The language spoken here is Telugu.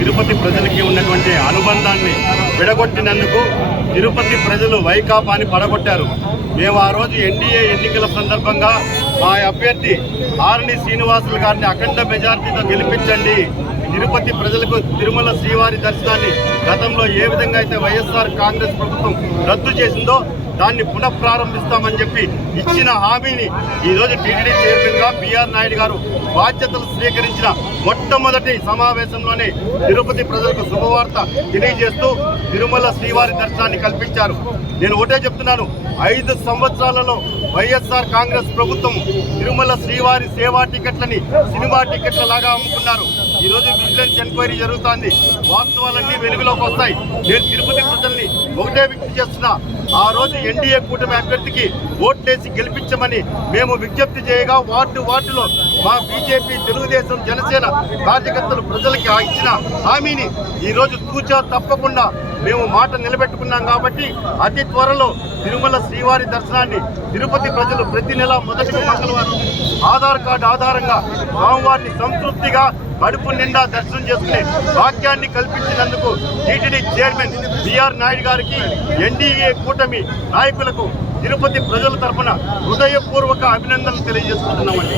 తిరుపతి ప్రజలకి ఉన్నటువంటి అనుబంధాన్ని విడగొట్టినందుకు తిరుపతి ప్రజలు వైకాపాని పడగొట్టారు. మేము ఆ రోజు ఎన్డీఏ ఎన్నికల సందర్భంగా మా అభ్యర్థి ఆర్ని శ్రీనివాసులు గారిని అఖండ మెజార్టీతో గెలిపించండి, తిరుపతి ప్రజలకు తిరుమల శ్రీవారి దర్శనాన్ని గతంలో ఏ విధంగా అయితే వైఎస్ఆర్ కాంగ్రెస్ ప్రభుత్వం రద్దు చేసిందో దాన్ని పునఃప్రారంభిస్తామని చెప్పి ఇచ్చిన హామీని ఈరోజు టీటీడీ చైర్మన్గా బిఆర్ నాయుడు గారు బాధ్యతలు స్వీకరించిన మొట్టమొదటి సమావేశంలోనే తిరుపతి ప్రజలకు శుభవార్త తెలియజేస్తూ తిరుమల శ్రీవారి దర్శనాన్ని కల్పించారు. నేను ఒకటే చెప్తున్నాను, 5 సంవత్సరాలలో వైఎస్ఆర్ కాంగ్రెస్ ప్రభుత్వం తిరుమల శ్రీవారి సేవా టికెట్లని సినిమా టికెట్ల లాగా అమ్ముకున్నారు. ఈరోజు విజిలెన్స్ ఎంక్వైరీ జరుగుతోంది, వాస్తవాలన్నీ వెలుగులోకి వస్తాయి. నేను తిరుపతి ప్రజల్ని ఒకటే విజ్ఞప్తి చేస్తున్నా, ఆ రోజు ఎన్డీఏ కూటమి అభ్యర్థికి ఓట్లేసి గెలిపించమని మేము విజ్ఞప్తి చేయగా వార్డులో మా బీజేపీ, తెలుగుదేశం, జనసేన కార్యకర్తలు ప్రజలకి ఇచ్చిన హామీని ఈరోజు తూచా తప్పకుండా మేము మాట నిలబెట్టుకున్నాం. కాబట్టి అతి త్వరలో తిరుమల శ్రీవారి దర్శనాన్ని తిరుపతి ప్రజలు ప్రతి నెల మొదటి మంగళవారం ఆధార్ కార్డు ఆధారంగా స్వామివారిని సంతృప్తిగా కడుపు నిండా దర్శనం చేసుకునే భాగ్యాన్ని కల్పించినందుకు టీటీడీ చైర్మన్ బిఆర్ నాయుడు గారికి, ఎన్డీఏ కూటమి నాయకులకు తిరుపతి ప్రజల తరఫున హృదయపూర్వక అభినందనలు తెలియజేసుకుంటున్నామండి.